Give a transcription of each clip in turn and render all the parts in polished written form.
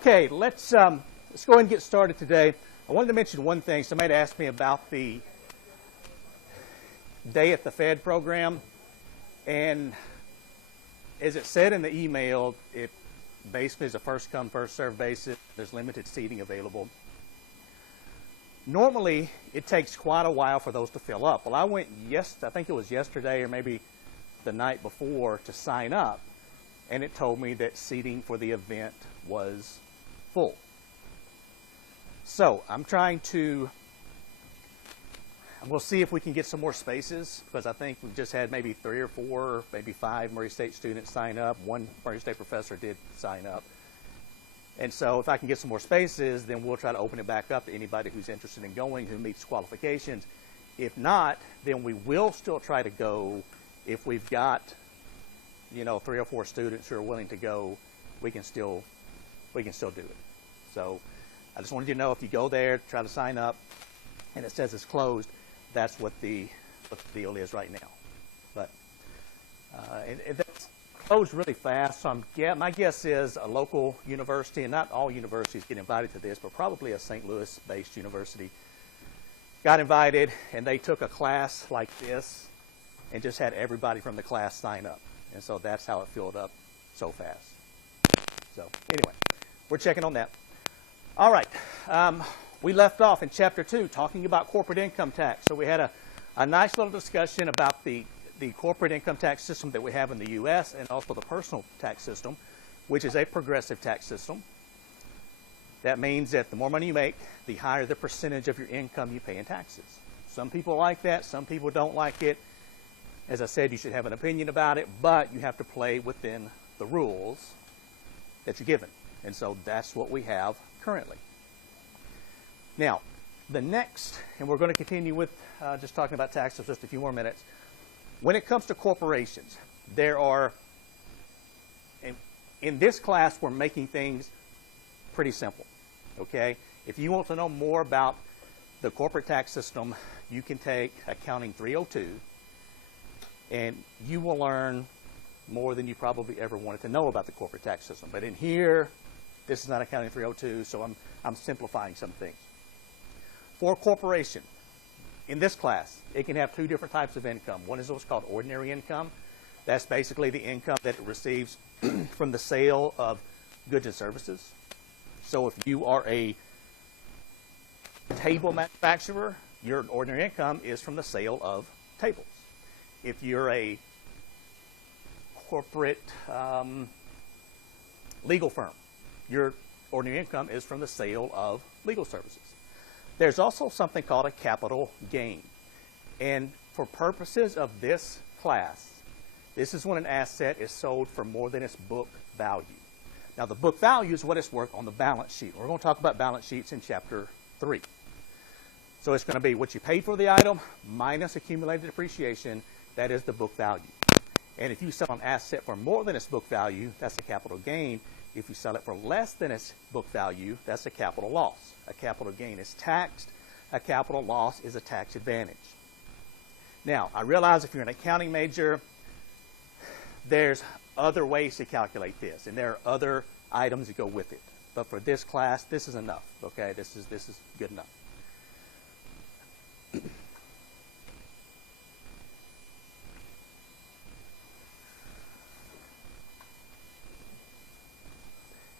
Okay, let's go ahead and get started today. I wanted to mention one thing. Somebody asked me about the Day at the Fed program, and as it said in the email, it basically is a first come, first served basis. There's limited seating available. Normally, it takes quite a while for those to fill up. Well, I went, I think it was yesterday or maybe the night before to sign up, and it told me that seating for the event was full. So I'm trying to, we'll see if we can get some more spaces, because I think we've just had maybe 3 or 4, maybe 5 Murray State students sign up. One Murray State professor did sign up. And so if I can get some more spaces, then we'll try to open it back up to anybody who's interested in going, who meets qualifications. If not, then we will still try to go. If we've got, 3 or 4 students who are willing to go, we can still do it. So I just wanted you to know, if you go there, try to sign up, and it says it's closed, that's what the deal is right now. But that's closed really fast. So my guess is a local university, and not all universities get invited to this, but probably a St. Louis-based university got invited, and they took a class like this and just had everybody from the class sign up. And so that's how it filled up so fast. So anyway, we're checking on that. All right. We left off in Chapter 2 talking about corporate income tax. So we had a nice little discussion about the corporate income tax system that we have in the U.S. and also the personal tax system, which is a progressive tax system. That means that the more money you make, the higher the percentage of your income you pay in taxes. Some people like that. Some people don't like it. As I said, you should have an opinion about it, but you have to play within the rules that you're given. And so that's what we have currently. Now, the next, and we're going to continue with just talking about taxes for just a few more minutes. When it comes to corporations, there are, in this class, we're making things pretty simple, okay? If you want to know more about the corporate tax system, you can take Accounting 302, and you will learn more than you probably ever wanted to know about the corporate tax system. But in here, this is not Accounting 302, so I'm simplifying some things. For a corporation, in this class, it can have 2 different types of income. One is what's called ordinary income. That's basically the income that it receives from the sale of goods and services. So if you are a table manufacturer, your ordinary income is from the sale of tables. If you're a corporate legal firm, your ordinary income is from the sale of legal services. There's also something called a capital gain. And for purposes of this class, this is when an asset is sold for more than its book value. Now, the book value is what it's worth on the balance sheet. We're going to talk about balance sheets in Chapter 3. So it's going to be what you paid for the item minus accumulated depreciation. That is the book value. And if you sell an asset for more than its book value, that's a capital gain. If you sell it for less than its book value, that's a capital loss. A capital gain is taxed. A capital loss is a tax advantage. Now, I realize if you're an accounting major, there's other ways to calculate this, and there are other items that go with it. But for this class, this is enough. Okay, this is good enough.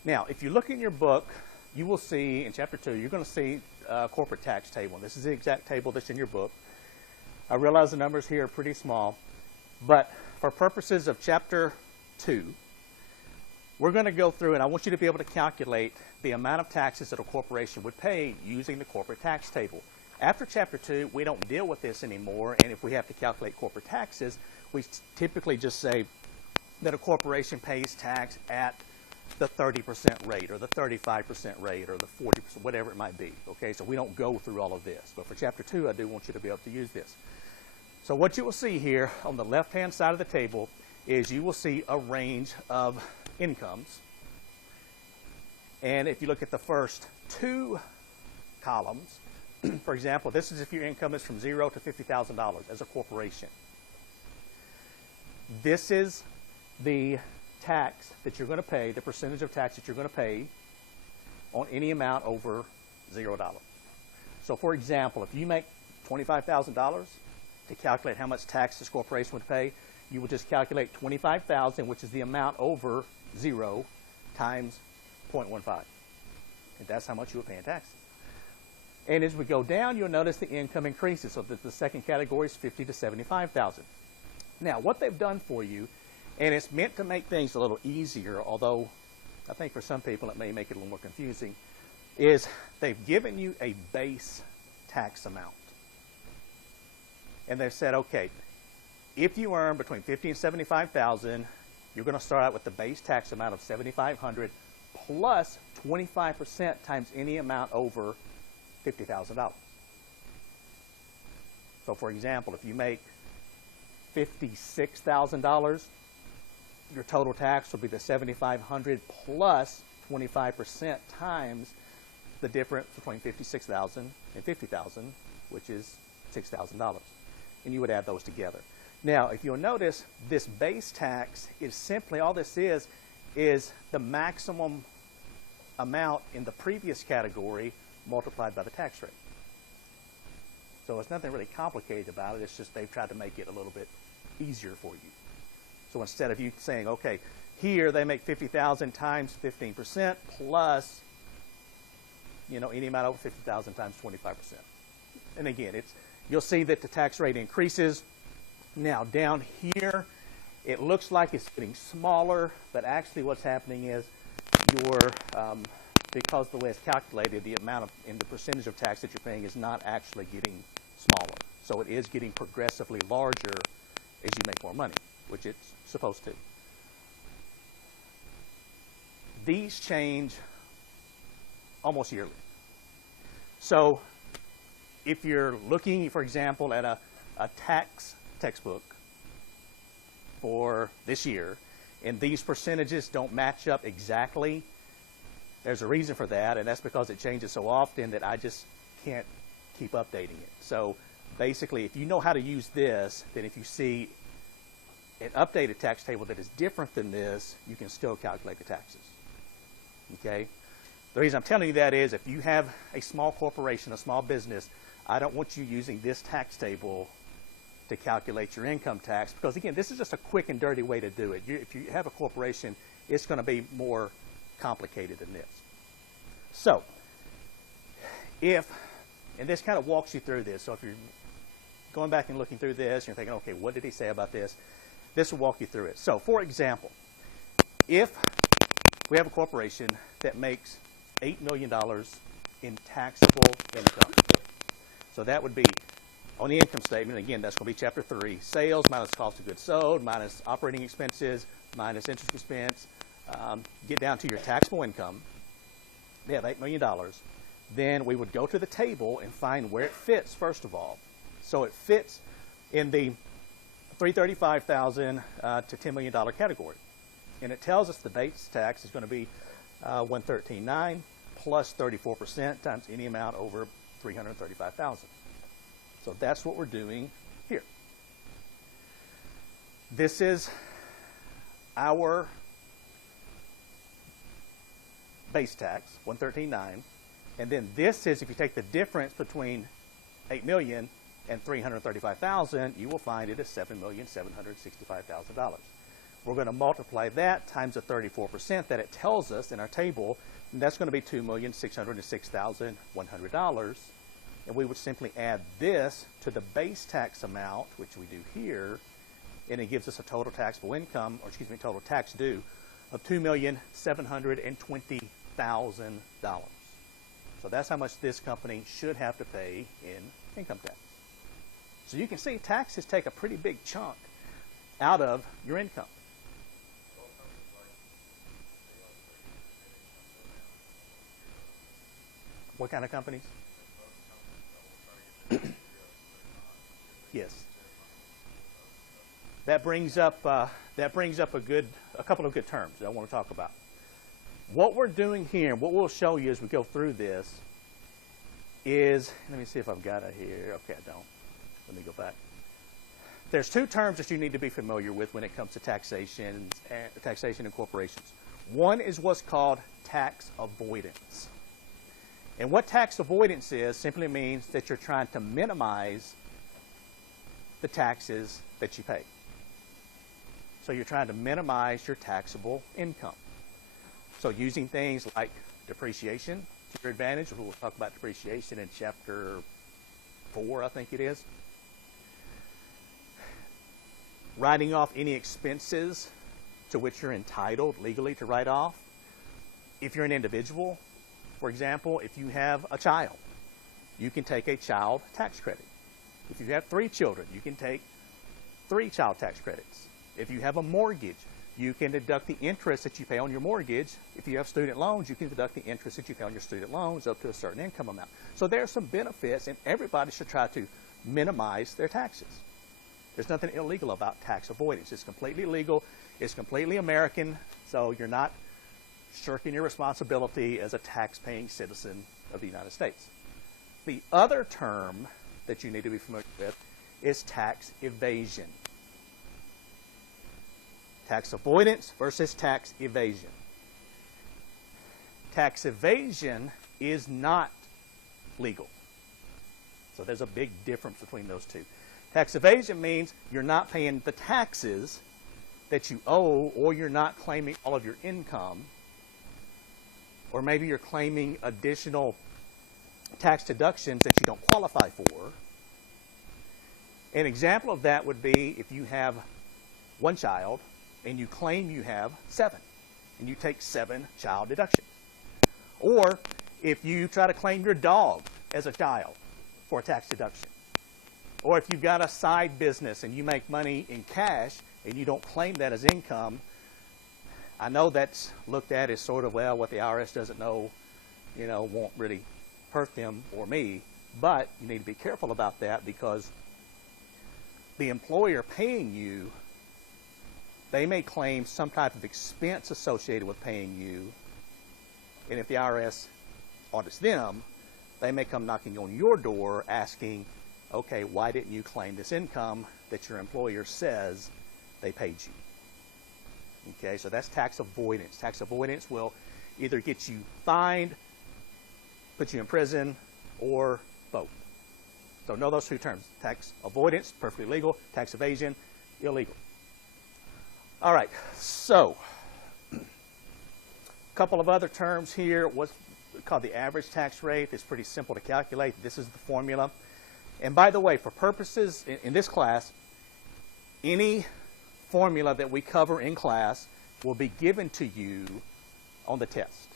Now, if you look in your book, you will see in Chapter 2, you're going to see a corporate tax table. And this is the exact table that's in your book. I realize the numbers here are pretty small, but for purposes of Chapter 2, we're going to go through, and I want you to be able to calculate the amount of taxes that a corporation would pay using the corporate tax table. After Chapter 2, we don't deal with this anymore, and if we have to calculate corporate taxes, we typically just say that a corporation pays tax at the 30% rate or the 35% rate or the 40%, whatever it might be. Okay, so we don't go through all of this. But for Chapter 2, I do want you to be able to use this. So what you will see here on the left-hand side of the table is you will see a range of incomes. And if you look at the first 2 columns, for example, this is if your income is from $0 to $50,000 as a corporation. This is the tax that you're going to pay, the percentage of tax that you're going to pay on any amount over $0. So for example, if you make $25,000, to calculate how much tax this corporation would pay, you would just calculate $25,000, which is the amount over 0, times 0.15. And that's how much you would pay in taxes. And as we go down, you'll notice the income increases. So the second category is $50,000 to $75,000. Now, what they've done for you, and it's meant to make things a little easier, although I think for some people it may make it a little more confusing, is they've given you a base tax amount. And they've said, okay, if you earn between $50,000 and $75,000, you're going to start out with the base tax amount of $7,500 plus 25% times any amount over $50,000. So for example, if you make $56,000, your total tax will be the $7,500 plus 25% times the difference between $56,000 and $50,000, which is $6,000. And you would add those together. Now, if you'll notice, this base tax is simply, all this is the maximum amount in the previous category multiplied by the tax rate. So it's nothing really complicated about it. It's just they've tried to make it a little bit easier for you. So instead of you saying, okay, here they make $50,000 times 15% plus, any amount over $50,000 times 25%. And again, you'll see that the tax rate increases. Now down here, it looks like it's getting smaller, but actually what's happening is because the way it's calculated, the amount in the percentage of tax that you're paying is not actually getting smaller. So it is getting progressively larger as you make more money, which it's supposed to. These change almost yearly. So if you're looking, for example, at a tax textbook for this year, and these percentages don't match up exactly, there's a reason for that, and that's because it changes so often that I just can't keep updating it. So basically, if you know how to use this, then if you see an updated tax table that is different than this, you can still calculate the taxes. Okay? The reason I'm telling you that is if you have a small corporation, a small business, I don't want you using this tax table to calculate your income tax, because again, this is just a quick and dirty way to do it. If you have a corporation, it's going to be more complicated than this. So, and this kind of walks you through this. So if you're going back and looking through this, you're thinking, okay, what did he say about this? This will walk you through it. So, for example, if we have a corporation that makes $8 million in taxable income, so that would be on the income statement, again, that's going to be Chapter 3, sales minus cost of goods sold, minus operating expenses, minus interest expense, get down to your taxable income. They have $8 million. Then we would go to the table and find where it fits, first of all. So it fits in the $335,000 to $10 million category. And it tells us the base tax is going to be $113,900 plus 34% times any amount over $335,000. So that's what we're doing here. This is our base tax, $113,900. And then this is, if you take the difference between $8 million and $335,000, you will find it is $7,765,000. We're going to multiply that times the 34% that it tells us in our table, and that's going to be $2,606,100. And we would simply add this to the base tax amount, which we do here, and it gives us a total taxable income, or excuse me, total tax due of $2,720,000. So that's how much this company should have to pay in income tax. So you can see taxes take a pretty big chunk out of your income. What kind of companies? Yes. That brings up a couple of good terms that I want to talk about. What we're doing here, and what we'll show you as we go through this, is, let me see if I've got it here. Okay, I don't. Let me go back. There's two terms that you need to be familiar with when it comes to taxation and corporations. One is what's called tax avoidance. And what tax avoidance is simply means that you're trying to minimize the taxes that you pay. So you're trying to minimize your taxable income. So using things like depreciation to your advantage. We'll talk about depreciation in chapter 4, I think it is. Writing off any expenses to which you're entitled legally to write off. If you're an individual, for example, if you have a child, you can take a child tax credit. If you have 3 children, you can take 3 child tax credits. If you have a mortgage, you can deduct the interest that you pay on your mortgage. If you have student loans, you can deduct the interest that you pay on your student loans up to a certain income amount. So there are some benefits, and everybody should try to minimize their taxes. There's nothing illegal about tax avoidance. It's completely legal. It's completely American, so you're not shirking your responsibility as a tax-paying citizen of the United States. The other term that you need to be familiar with is tax evasion. Tax avoidance versus tax evasion. Tax evasion is not legal. So there's a big difference between those two. Tax evasion means you're not paying the taxes that you owe, or you're not claiming all of your income, or maybe you're claiming additional tax deductions that you don't qualify for. An example of that would be if you have 1 child and you claim you have 7, and you take 7 child deductions. Or if you try to claim your dog as a child for a tax deduction. Or if you've got a side business and you make money in cash and you don't claim that as income. I know that's looked at as sort of, well, what the IRS doesn't know, won't really hurt them or me. But you need to be careful about that, because the employer paying you, they may claim some type of expense associated with paying you. And if the IRS audits them, they may come knocking on your door asking, okay, why didn't you claim this income that your employer says they paid you? Okay, so that's tax avoidance. Tax avoidance will either get you fined, put you in prison, or both. So know those 2 terms. Tax avoidance, perfectly legal. Tax evasion, illegal. All right, so a couple of other terms here. What's called the average tax rate. It's pretty simple to calculate. This is the formula. And by the way, for purposes in this class, any formula that we cover in class will be given to you on the test.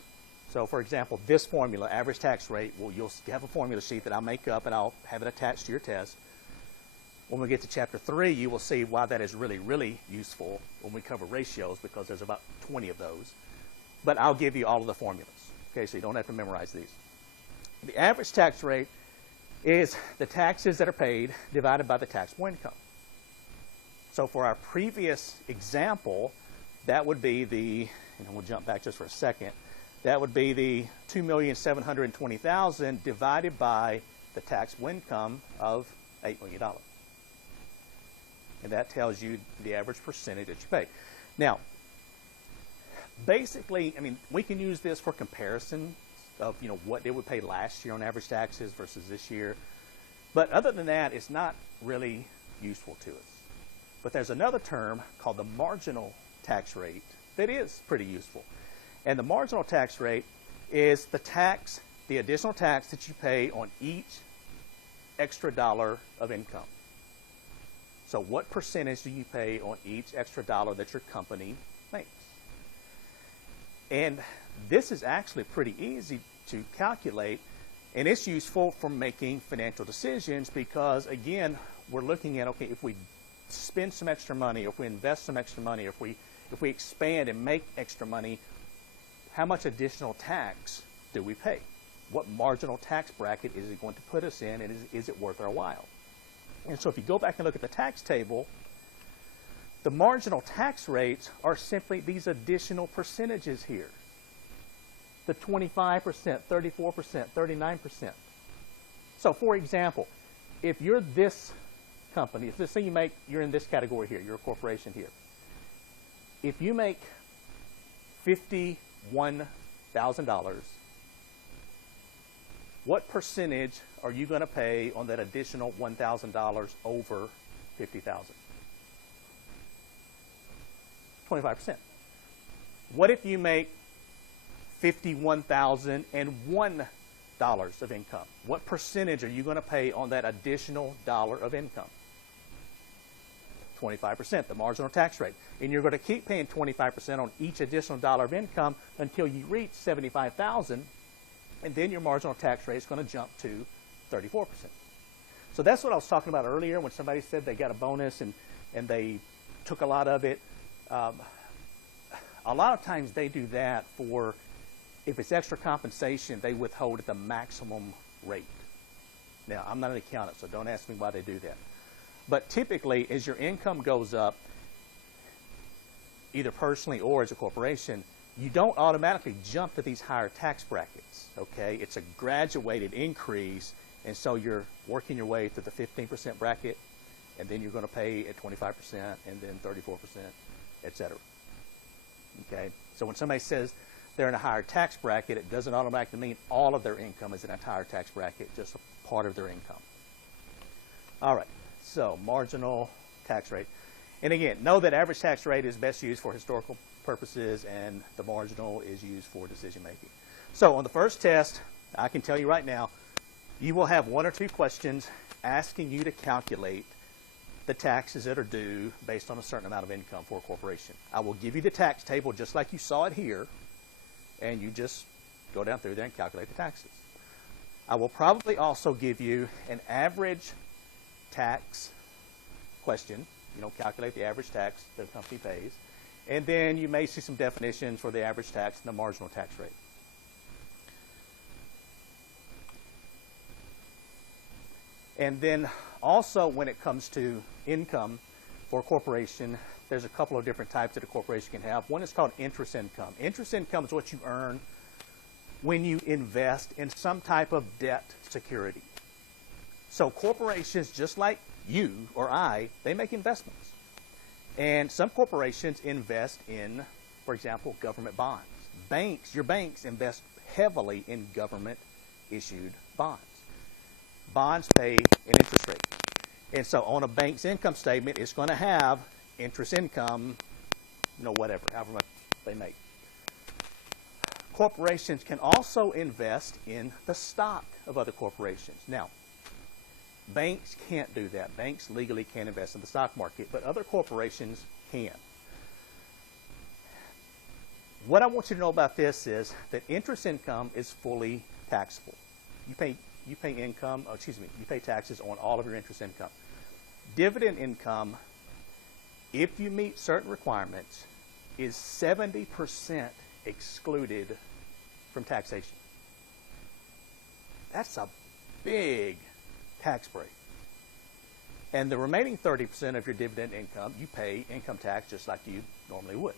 So for example, this formula, average tax rate, you'll have a formula sheet that I'll make up and I'll have it attached to your test. When we get to chapter 3, you will see why that is really, really useful when we cover ratios, because there's about 20 of those. But I'll give you all of the formulas, okay, so you don't have to memorize these. The average tax rate is the taxes that are paid divided by the taxable income. So for our previous example, that would be and we'll jump back just for a second, that would be the $2,720,000 divided by the taxable income of $8 million. And that tells you the average percentage that you pay. Now, basically, we can use this for comparison of, what they would pay last year on average taxes versus this year. But other than that, it's not really useful to us. But there's another term called the marginal tax rate that is pretty useful. And the marginal tax rate is the additional tax that you pay on each extra dollar of income. So what percentage do you pay on each extra dollar that your company makes? And this is actually pretty easy to calculate, and it's useful for making financial decisions, because again, we're looking at, okay, if we spend some extra money, or if we invest some extra money, or if we expand and make extra money, how much additional tax do we pay? What marginal tax bracket is it going to put us in, and is it worth our while? And so if you go back and look at the tax table, the marginal tax rates are simply these additional percentages here. The 25%, 34%, 39%. So for example, if you're this company, let's say you're in this category here, you're a corporation here. If you make $51,000 what percentage are you going to pay on that additional $1,000 over $50,000? 25%. What if you make $51,001 of income? What percentage are you going to pay on that additional dollar of income? 25%, the marginal tax rate. And you're going to keep paying 25% on each additional dollar of income until you reach $75,000, and then your marginal tax rate is going to jump to 34%. So that's what I was talking about earlier when somebody said they got a bonus and they took a lot of it. A lot of times they do that for, if it's extra compensation, they withhold at the maximum rate. Now, I'm not an accountant, so don't ask me why they do that. But typically, as your income goes up, either personally or as a corporation, you don't automatically jump to these higher tax brackets, okay? It's a graduated increase, and so you're working your way through the 15% bracket, and then you're going to pay at 25%, and then 34%, et cetera. Okay? So when somebody says they're in a higher tax bracket, it doesn't automatically mean all of their income is in a higher tax bracket, just a part of their income. All right, so marginal tax rate. And again, know that average tax rate is best used for historical purposes, and the marginal is used for decision making. So on the first test, I can tell you right now, you will have one or two questions asking you to calculate the taxes that are due based on a certain amount of income for a corporation. I will give you the tax table just like you saw it here, and you just go down through there and calculate the taxes. I will probably also give you an average tax question. Calculate the average tax the company pays. And then you may see some definitions for the average tax and the marginal tax rate. And then also when it comes to income for a corporation, there's a couple of different types that a corporation can have. One is called interest income. Interest income is what you earn when you invest in some type of debt security. So corporations, just like you or I, they make investments. And some corporations invest in, for example, government bonds. Your banks invest heavily in government-issued bonds. Bonds pay an interest rate. And so on a bank's income statement, it's going to have interest income, whatever, however much they make. Corporations can also invest in the stock of other corporations. Now, banks can't do that. Banks legally can't invest in the stock market, but other corporations can. What I want you to know about this is that interest income is fully taxable. You pay taxes on all of your interest income. Dividend income, if you meet certain requirements, is 70% excluded from taxation. That's a big tax break. And the remaining 30% of your dividend income, you pay income tax just like you normally would.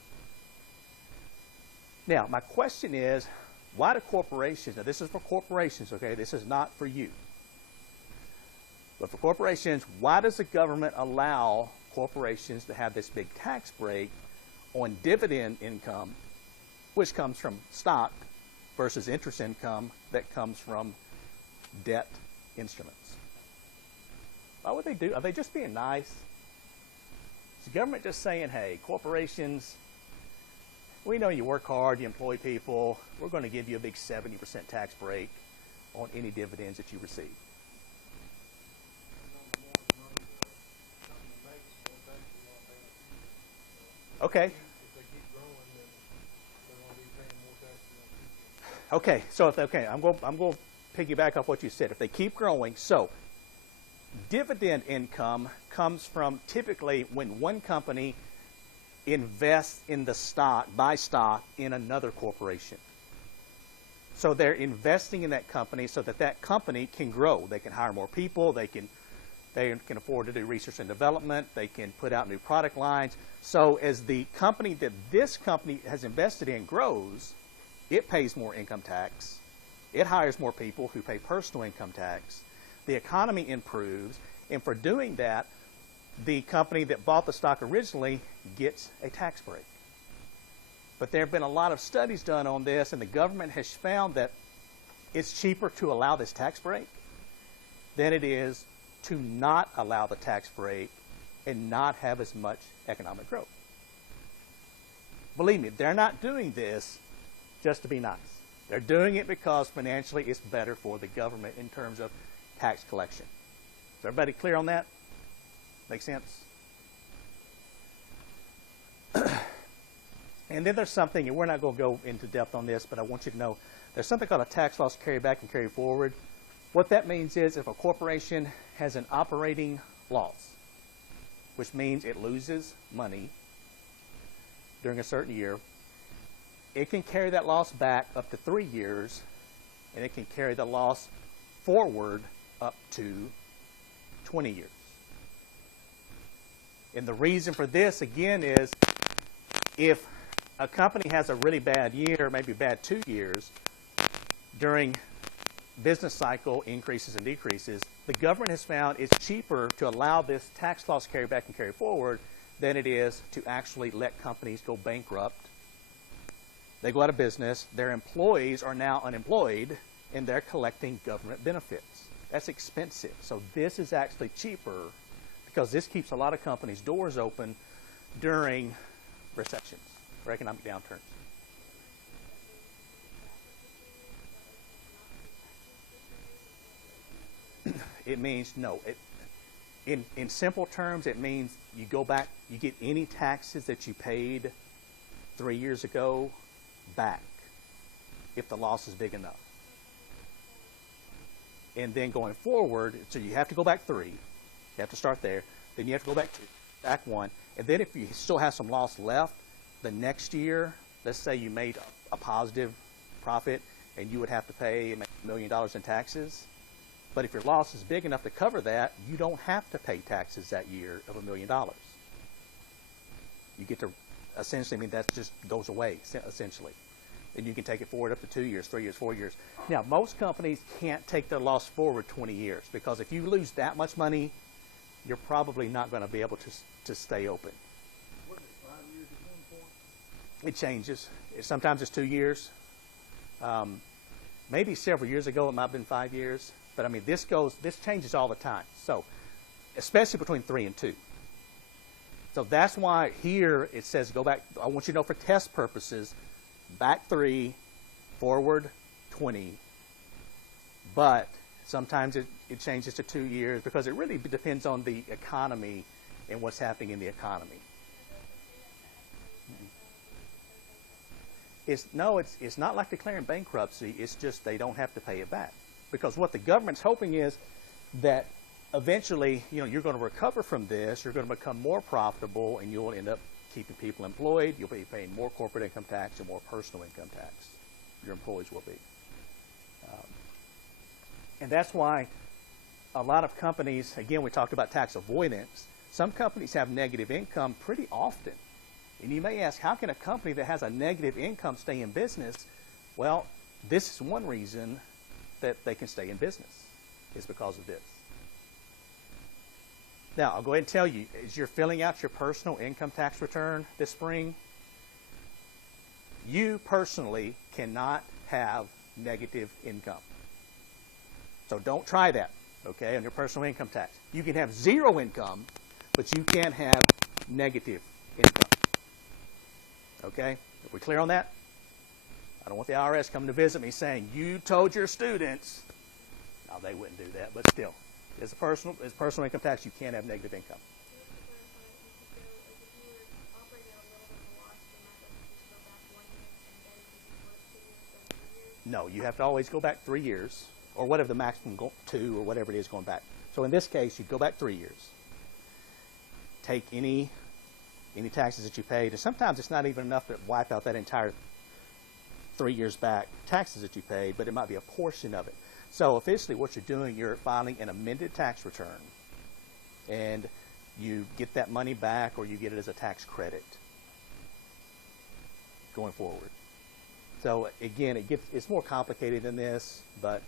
Now, my question is, why do corporations, now this is for corporations, okay, this is not for you. But for corporations, why does the government allow corporations to have this big tax break on dividend income, which comes from stock, versus interest income that comes from debt instruments? Why would they do? Are they just being nice? Is the government just saying, hey, corporations, we know you work hard, you employ people, we're going to give you a big 70% tax break on any dividends that you receive? Okay. Okay, so I'm going to piggyback off what you said. If they keep growing, so dividend income comes from typically when one company invests in the stock, buy stock in another corporation. So they're investing in that company so that that company can grow. They can hire more people. They can afford to do research and development. They can put out new product lines. So as the company that this company has invested in grows, it pays more income tax. It hires more people who pay personal income tax. The economy improves. And for doing that, the company that bought the stock originally gets a tax break. But there have been a lot of studies done on this, and the government has found that it's cheaper to allow this tax break than it is to not allow the tax break and not have as much economic growth. Believe me, they're not doing this just to be nice. They're doing it because financially it's better for the government in terms of tax collection. Is everybody clear on that? Make sense? And then there's something, and we're not going to go into depth on this, but I want you to know there's something called a tax loss carry back and carry forward. What that means is if a corporation has an operating loss, which means it loses money during a certain year, it can carry that loss back up to 3 years, and it can carry the loss forward up to 20 years. And the reason for this, again, is if a company has a really bad year, maybe bad 2 years, during business cycle increases and decreases, the government has found it's cheaper to allow this tax loss carry back and carry forward than it is to actually let companies go bankrupt. They go out of business, their employees are now unemployed, and they're collecting government benefits. That's expensive. So this is actually cheaper because this keeps a lot of companies' doors open during recessions or economic downturns. It means no. In simple terms, it means you go back, you get any taxes that you paid 3 years ago back if the loss is big enough. And then going forward, so you have to go back 3. You have to start there. Then you have to go back 2, back 1. And then if you still have some loss left, the next year, let's say you made a positive profit and you would have to pay $1 million in taxes. But if your loss is big enough to cover that, you don't have to pay taxes that year of $1 million. You get to essentially, I mean, that just goes away, essentially. And you can take it forward up to 2 years, 3 years, 4 years. Now, most companies can't take their loss forward 20 years because if you lose that much money, you're probably not going to be able to stay open. What is it, 5 years at one point? It changes. Sometimes it's 2 years. Maybe several years ago it might have been 5 years. But I mean, this changes all the time. So, especially between 3 and 2. So that's why here it says go back. I want you to know for test purposes, back 3, forward 20. But sometimes it changes to 2 years because it really depends on the economy and what's happening in the economy. It's not like declaring bankruptcy. It's just they don't have to pay it back. Because what the government's hoping is that eventually, you're going to recover from this, you're going to become more profitable, and you'll end up keeping people employed. You'll be paying more corporate income tax and more personal income tax. Your employees will be. And that's why a lot of companies, again, we talked about tax avoidance. Some companies have negative income pretty often. And you may ask, how can a company that has a negative income stay in business? Well, this is one reason that they can stay in business, is because of this. Now, I'll go ahead and tell you, as you're filling out your personal income tax return this spring, you personally cannot have negative income. So don't try that, okay, on your personal income tax. You can have zero income, but you can't have negative income. Okay? Are we clear on that? I don't want the IRS coming to visit me saying, you told your students. No, they wouldn't do that, but still. As personal income tax, you can't have negative income. No, you have to always go back 3 years, or whatever the maximum 2 or whatever it is going back. So in this case, you go back 3 years. Take any taxes that you paid, and sometimes it's not even enough to wipe out that entire 3 years back taxes that you paid, but it might be a portion of it. So officially what you're doing, you're filing an amended tax return, and you get that money back or you get it as a tax credit going forward. So again, it's more complicated than this, but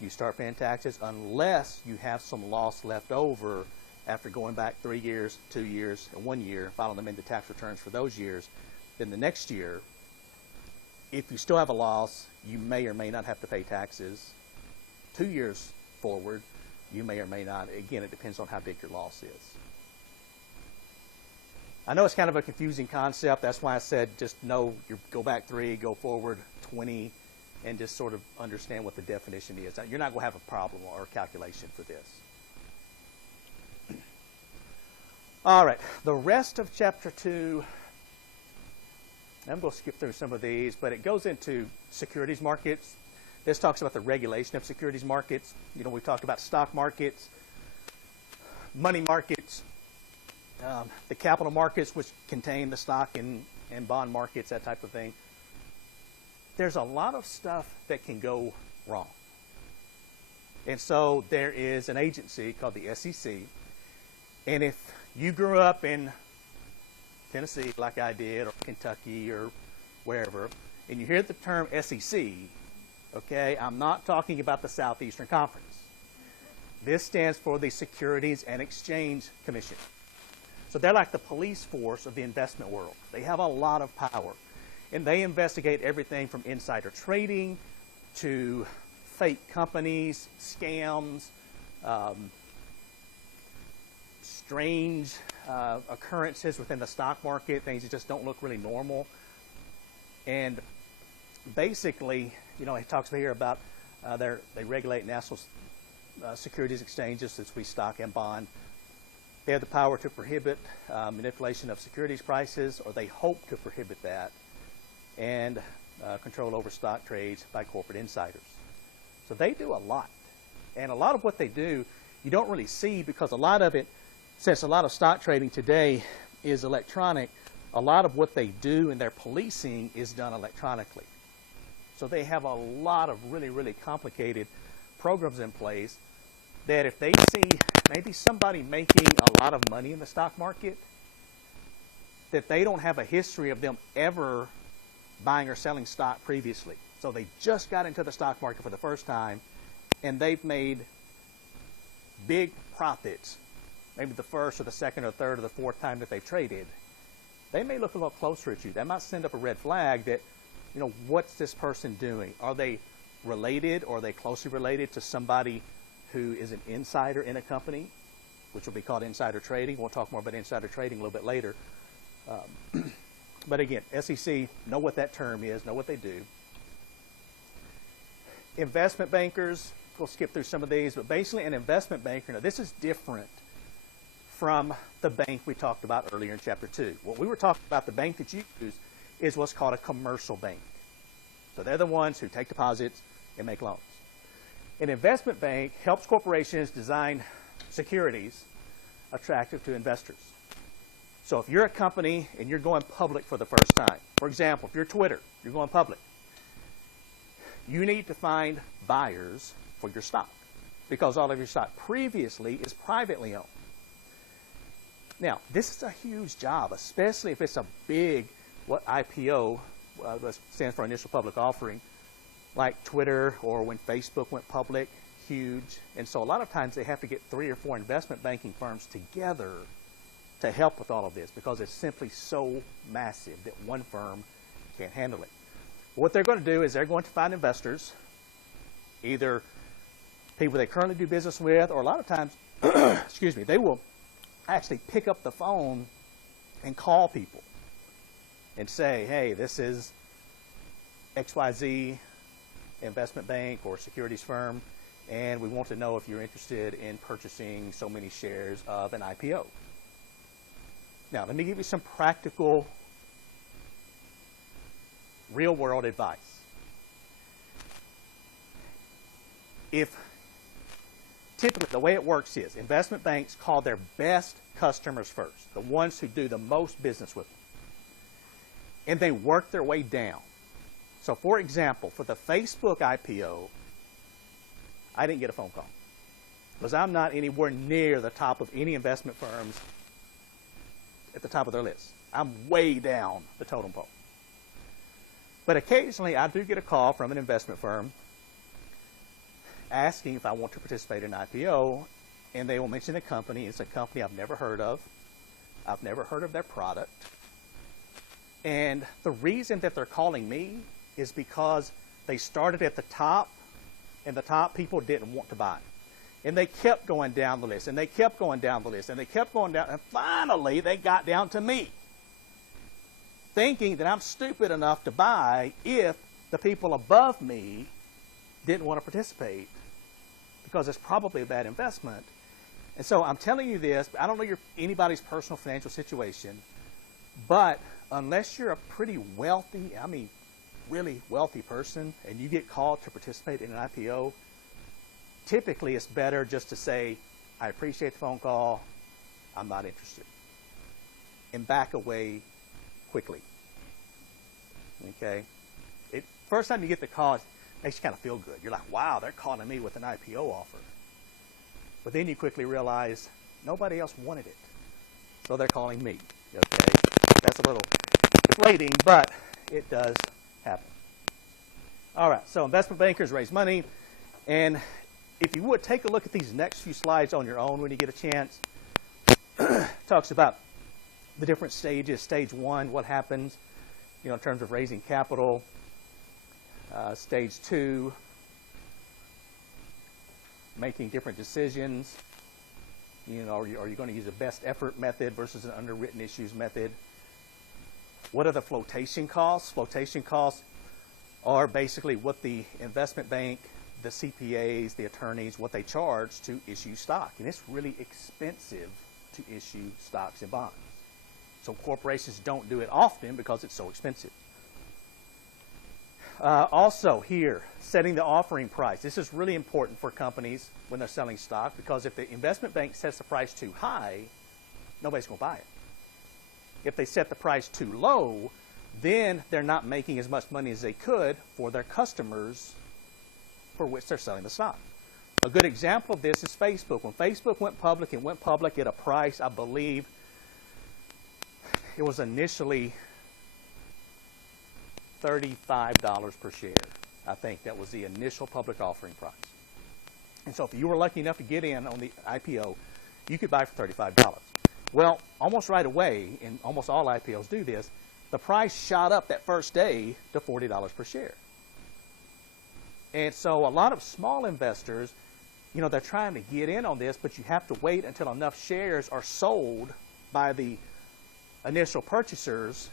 you start paying taxes unless you have some loss left over after going back 3 years, 2 years, and 1 year, filing amended tax returns for those years. Then the next year, if you still have a loss, you may or may not have to pay taxes. 2 years forward, you may or may not. Again, it depends on how big your loss is. I know it's kind of a confusing concept. That's why I said just know, go back 3, go forward 20, and just sort of understand what the definition is. You're not going to have a problem or calculation for this. All right, the rest of chapter 2, I'm going to skip through some of these, but it goes into securities markets. This talks about the regulation of securities markets. You know, we talked about stock markets, money markets, the capital markets, which contain the stock and bond markets, that type of thing. There's a lot of stuff that can go wrong. And so there is an agency called the SEC. And if you grew up in Tennessee like I did, or Kentucky or wherever, and you hear the term SEC, okay, I'm not talking about the Southeastern Conference. This stands for the Securities and Exchange Commission. So they're like the police force of the investment world. They have a lot of power. And they investigate everything from insider trading to fake companies, scams, strange occurrences within the stock market, things that just don't look really normal. And basically, you know, it talks here about they regulate national securities exchanges, since we stock and bond. They have the power to prohibit manipulation of securities prices, or they hope to prohibit that, and control over stock trades by corporate insiders. So they do a lot. And a lot of what they do, you don't really see, because a lot of it, since a lot of stock trading today is electronic, a lot of what they do in their policing is done electronically. So they have a lot of really, really complicated programs in place that if they see maybe somebody making a lot of money in the stock market, that they don't have a history of them ever buying or selling stock previously. So they just got into the stock market for the first time, and they've made big profits, maybe the first or the second or third or the fourth time that they've traded. They may look a little closer at you. That might send up a red flag that, you know, what's this person doing? Are they related, or are they closely related to somebody who is an insider in a company, which will be called insider trading? We'll talk more about insider trading a little bit later. But again, SEC, know what that term is, know what they do. Investment bankers, we'll skip through some of these, but basically an investment banker, now this is different from the bank we talked about earlier in chapter 2. What we were talking about, the bank that you use, is what's called a commercial bank. So they're the ones who take deposits and make loans. An investment bank helps corporations design securities attractive to investors. So if you're a company and you're going public for the first time, for example, if you're Twitter, you're going public, you need to find buyers for your stock, because all of your stock previously is privately owned. Now, this is a huge job, especially if it's a big, what IPO stands for initial public offering, like Twitter, or when Facebook went public, huge. And so a lot of times they have to get 3 or 4 investment banking firms together to help with all of this, because it's simply so massive that one firm can't handle it. What they're going to do is they're going to find investors, either people they currently do business with, or a lot of times, excuse me, they will actually pick up the phone and call people and say, hey, this is XYZ investment bank or securities firm, and we want to know if you're interested in purchasing so many shares of an IPO. Now, let me give you some practical, real-world advice. If typically the way it works is investment banks call their best customers first, the ones who do the most business with them, and they work their way down. So, for example, for the Facebook IPO, I didn't get a phone call, because I'm not anywhere near the top of any investment firms at the top of their list. I'm way down the totem pole. But occasionally I do get a call from an investment firm asking if I want to participate in an IPO, and they will mention a company. It's a company I've never heard of. I've never heard of their product. And the reason that they're calling me is because they started at the top, and the top people didn't want to buy. And they kept going down the list, and they kept going down the list, and they kept going down, and finally they got down to me, thinking that I'm stupid enough to buy if the people above me didn't want to participate, because it's probably a bad investment. And so I'm telling you this, I don't know anybody's personal financial situation, but unless you're a pretty wealthy, I mean really wealthy person, and you get called to participate in an IPO, typically it's better just to say, I appreciate the phone call, I'm not interested, and back away quickly. Okay? First time you get the call, it makes you kind of feel good. You're like, wow, they're calling me with an IPO offer. But then you quickly realize nobody else wanted it, so they're calling me. Okay? That's a little deflating, but it does happen. All right, so investment bankers raise money, and if you would take a look at these next few slides on your own when you get a chance. Talks about the different stages. Stage 1, what happens, in terms of raising capital. Stage 2, making different decisions. Are you going to use a best effort method versus an underwritten issues method? What are the flotation costs? Flotation costs are basically what the investment bank, the CPAs, the attorneys, what they charge to issue stock. And it's really expensive to issue stocks and bonds. So corporations don't do it often because it's so expensive. Also here, setting the offering price. This is really important for companies when they're selling stock, because if the investment bank sets the price too high, nobody's going to buy it. If they set the price too low, then they're not making as much money as they could for their customers for which they're selling the stock. A good example of this is Facebook. When Facebook went public, it went public at a price, I believe, it was initially $35 per share. I think that was the initial public offering price. And so if you were lucky enough to get in on the IPO, you could buy for $35. Well, almost right away, and almost all IPOs do this, the price shot up that first day to $40 per share. And so a lot of small investors, they're trying to get in on this, but you have to wait until enough shares are sold by the initial purchasers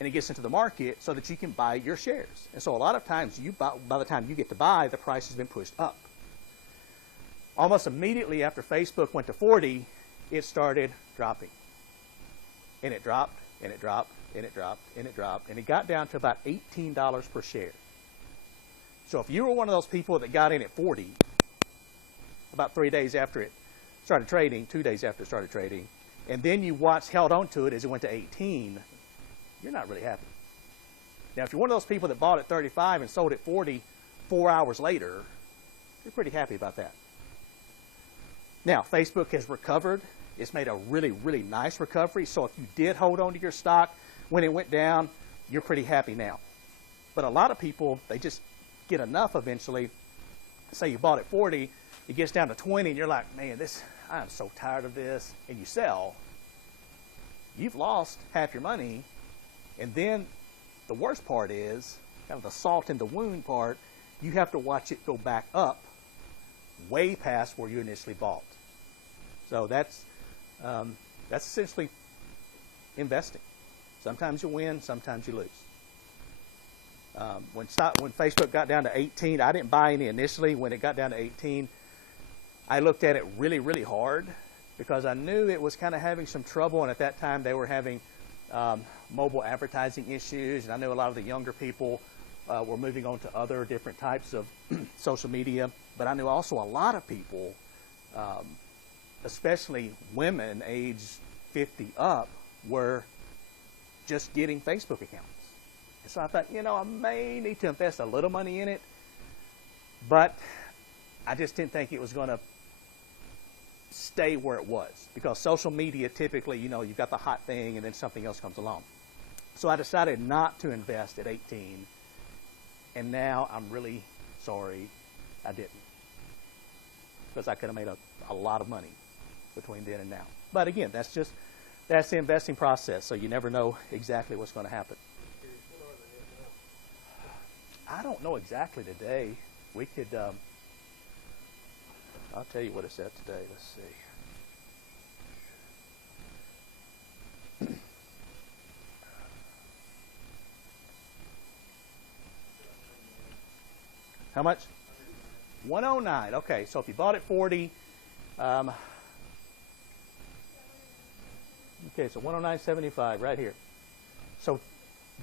and it gets into the market so that you can buy your shares. And so a lot of times, by the time you get to buy, the price has been pushed up. Almost immediately after Facebook went to 40, it started dropping. And it dropped, and it dropped, and it dropped, and it dropped, and it got down to about $18 per share. So if you were one of those people that got in at 40, about 3 days after it started trading, 2 days after it started trading, and then you held on to it as it went to 18, you're not really happy. Now, if you're one of those people that bought at 35 and sold at 40 4 hours later, you're pretty happy about that. Now, Facebook has recovered. It's made a really, really nice recovery. So if you did hold on to your stock when it went down, you're pretty happy now. But a lot of people, they just get enough eventually. Say you bought at 40, it gets down to 20, and you're like, man, I'm so tired of this. And you sell. You've lost half your money. And then the worst part is, kind of the salt in the wound part, you have to watch it go back up way past where you initially bought. So that's essentially investing. Sometimes you win, sometimes you lose. When Facebook got down to 18, I didn't buy any initially. When it got down to 18, I looked at it really, really hard because I knew it was kind of having some trouble, and at that time they were having mobile advertising issues, and I knew a lot of the younger people were moving on to other different types of social media. But I knew also a lot of people, especially women aged 50 up, were just getting Facebook accounts. And so I thought, I may need to invest a little money in it, but I just didn't think it was going to stay where it was, because social media typically, you've got the hot thing and then something else comes along. So I decided not to invest at 18, and now I'm really sorry I didn't, because I could have made a lot of money between then and now. But again, that's the investing process, so you never know exactly what's going to happen. I don't know exactly today. We could, I'll tell you what it's at today. Let's see. How much? 109. Okay, so if you bought at 40, okay, so 109.75 right here. So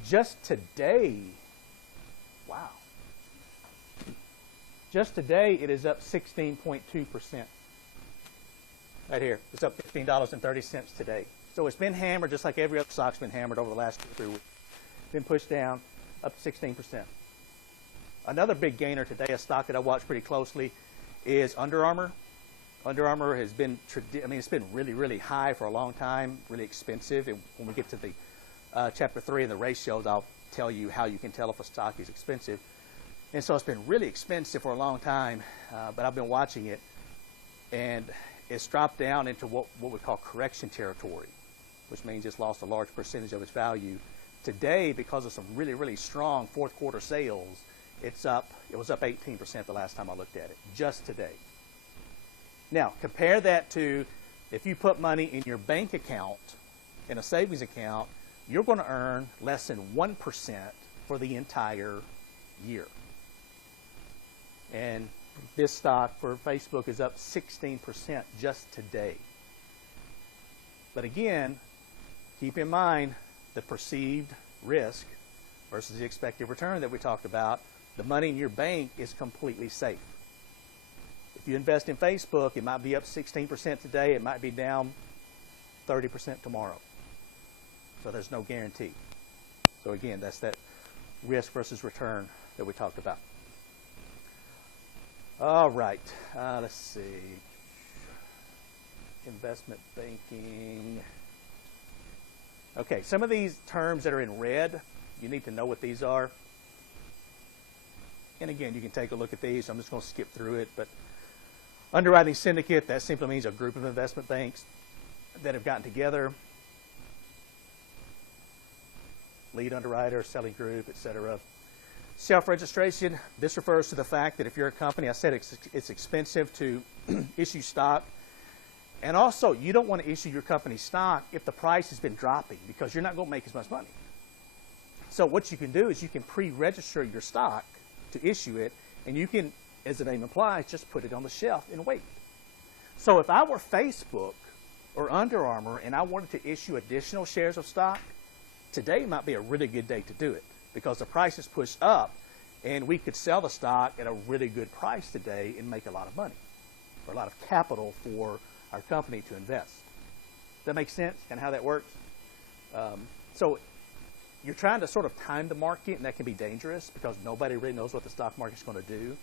just today, wow. Just today, it is up 16.2%. Right here, it's up $15.30 today. So it's been hammered just like every other stock's been hammered over the last 2 or 3 weeks. Been pushed down, up 16%. Another big gainer today, a stock that I watch pretty closely, is Under Armour. Under Armour has been, it's been really, really high for a long time, really expensive. And when we get to the chapter 3 and the ratios, I'll tell you how you can tell if a stock is expensive. And so it's been really expensive for a long time, but I've been watching it, and it's dropped down into what we call correction territory, which means it's lost a large percentage of its value. Today, because of some really, really strong fourth quarter sales, it's up. It was up 18% the last time I looked at it, just today. Now, compare that to if you put money in your bank account, in a savings account, you're going to earn less than 1% for the entire year. And this stock for Facebook is up 16% just today. But again, keep in mind the perceived risk versus the expected return that we talked about. The money in your bank is completely safe. If you invest in Facebook, it might be up 16% today. It might be down 30% tomorrow. So there's no guarantee. So again, that's that risk versus return that we talked about. All right. Let's see. Investment banking. Okay, some of these terms that are in red, you need to know what these are. And again, you can take a look at these. I'm just going to skip through it. But underwriting syndicate, that simply means a group of investment banks that have gotten together. Lead underwriter, selling group, etc. Self-registration, this refers to the fact that if you're a company, I said it's expensive to issue stock. And also, you don't want to issue your company stock if the price has been dropping because you're not going to make as much money. So what you can do is you can pre-register your stock to issue it, and you can, as the name implies, just put it on the shelf and wait. So if I were Facebook or Under Armour and I wanted to issue additional shares of stock, today might be a really good day to do it because the price is pushed up and we could sell the stock at a really good price today and make a lot of money or a lot of capital for our company to invest. Does that make sense? Kind of how that works? So you're trying to sort of time the market, and that can be dangerous because nobody really knows what the stock market's going to do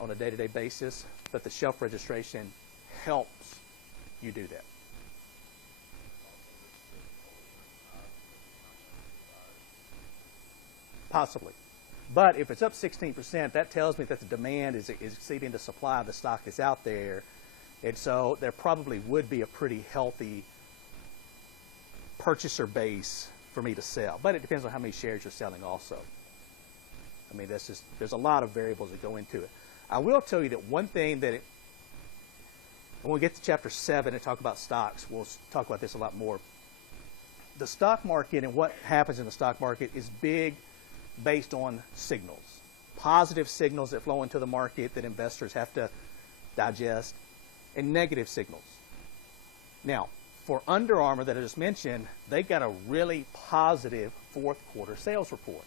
on a day-to-day basis. But the shelf registration helps you do that. Possibly. But if it's up 16%, that tells me that the demand is exceeding the supply of the stock that's out there. And so there probably would be a pretty healthy purchaser base for me to sell. But it depends on how many shares you're selling also. I mean, there's a lot of variables that go into it. I will tell you that one thing that when we get to chapter 7 and talk about stocks, we'll talk about this a lot more. The stock market and what happens in the stock market is big based on signals. Positive signals that flow into the market that investors have to digest, and negative signals. Now, for Under Armour that I just mentioned, they got a really positive fourth quarter sales report.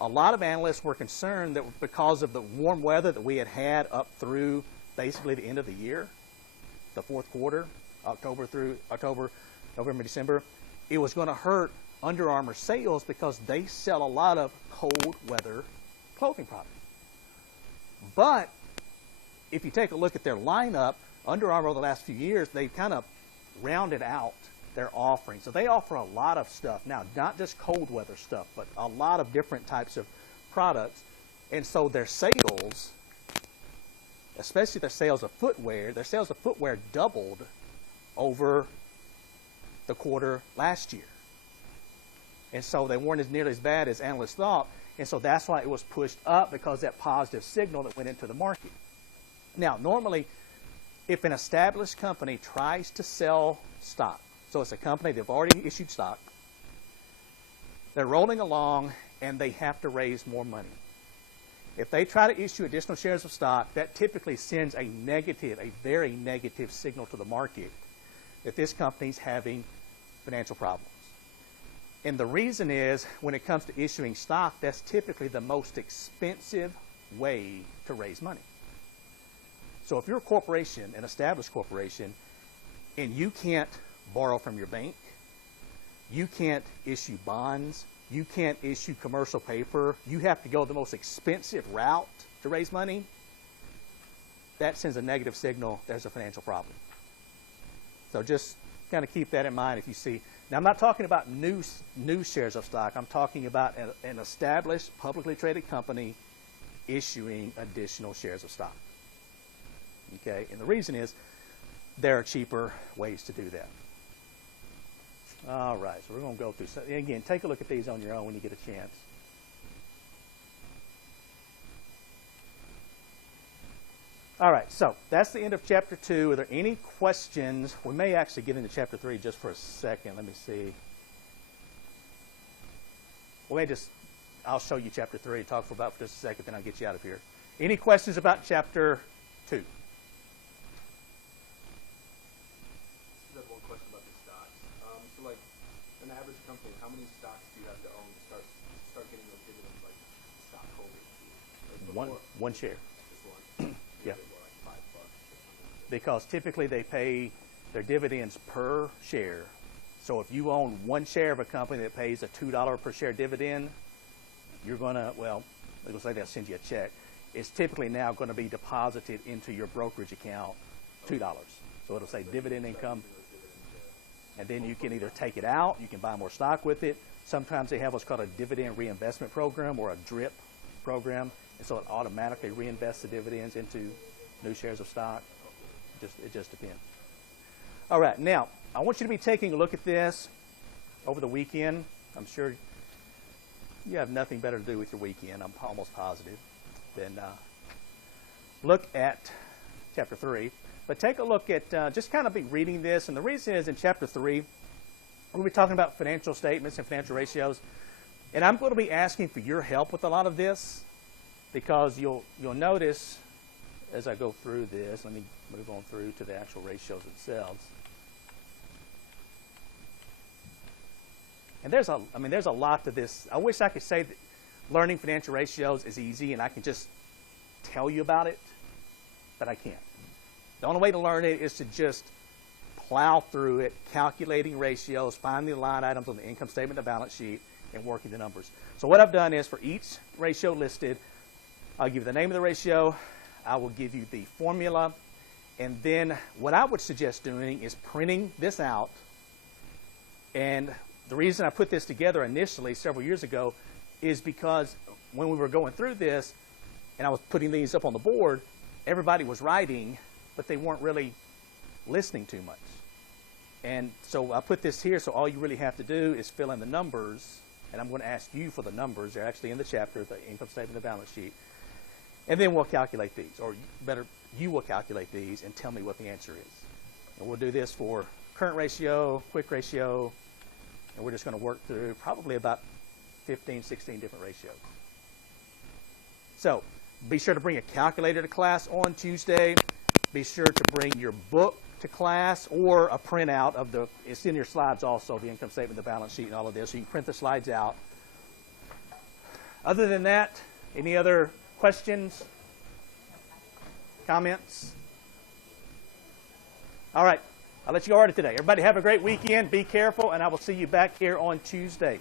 A lot of analysts were concerned that because of the warm weather that we had had up through basically the end of the year, the fourth quarter, October, November, December, it was going to hurt Under Armour sales because they sell a lot of cold weather clothing products. But if you take a look at their lineup, Under Armour over the last few years, they've kind of rounded out their offering. So they offer a lot of stuff. Now, not just cold weather stuff, but a lot of different types of products. And so their sales, especially their sales of footwear doubled over the quarter last year. And so they weren't nearly as bad as analysts thought. And so that's why it was pushed up, because that positive signal that went into the market. Now, normally, if an established company tries to sell stock, so it's a company, they've already issued stock, they're rolling along, and they have to raise more money. If they try to issue additional shares of stock, that typically sends a negative, a very negative signal to the market that this company's having financial problems. And the reason is, when it comes to issuing stock, that's typically the most expensive way to raise money. So if you're a corporation, an established corporation, and you can't borrow from your bank, you can't issue bonds, you can't issue commercial paper, you have to go the most expensive route to raise money, that sends a negative signal there's a financial problem. So just kind of keep that in mind if you see. Now, I'm not talking about new shares of stock. I'm talking about an established, publicly traded company issuing additional shares of stock. Okay? And the reason is there are cheaper ways to do that. All right, so we're going to go through. So again, take a look at these on your own when you get a chance. All right, so that's the end of Chapter 2. Are there any questions? We may actually get into Chapter 3 just for a second. Let me see. I'll show you Chapter 3, talk for just a second, then I'll get you out of here. Any questions about Chapter 2? I have one question about the stocks. So, like, an average company, how many stocks do you have to own to start getting those dividends, like stockholders? One share. Just one. Yeah. Like $5 or something. Because typically they pay their dividends per share. So if you own one share of a company that pays a $2 per share dividend, you're going to, well, let's say they'll send you a check. It's typically now going to be deposited into your brokerage account, $2. So it'll say dividend income. And then you can either take it out, you can buy more stock with it. Sometimes they have what's called a dividend reinvestment program, or a DRIP program. And so it automatically reinvests the dividends into new shares of stock. It just depends. All right, now, I want you to be taking a look at this over the weekend. I'm sure you have nothing better to do with your weekend, I'm almost positive, than look at Chapter 3. But take a look at, just kind of be reading this. And the reason is, in Chapter 3, we're going to be talking about financial statements and financial ratios. And I'm going to be asking for your help with a lot of this, because you'll notice as I go through this, let me move on through to the actual ratios themselves. And there's a lot to this. I wish I could say that learning financial ratios is easy and I can just tell you about it, but I can't. The only way to learn it is to just plow through it, calculating ratios, finding the line items on the income statement, the balance sheet, and working the numbers. So what I've done is, for each ratio listed, I'll give you the name of the ratio, I will give you the formula, and then what I would suggest doing is printing this out. And the reason I put this together initially several years ago is because when we were going through this and I was putting these up on the board, everybody was writing, but they weren't really listening too much. And so I put this here, so all you really have to do is fill in the numbers, and I'm going to ask you for the numbers. They're actually in the chapter, the income statement, the balance sheet. And then we'll calculate these, or better, you will calculate these and tell me what the answer is. And we'll do this for current ratio, quick ratio, and we're just going to work through probably about 15, 16 different ratios. So be sure to bring a calculator to class on Tuesday. Be sure to bring your book to class, or a printout of it's in your slides also, the income statement, the balance sheet, and all of this. So you can print the slides out. Other than that, any other questions? Comments? All right. I'll let you go at it today. Everybody have a great weekend. Be careful, and I will see you back here on Tuesday.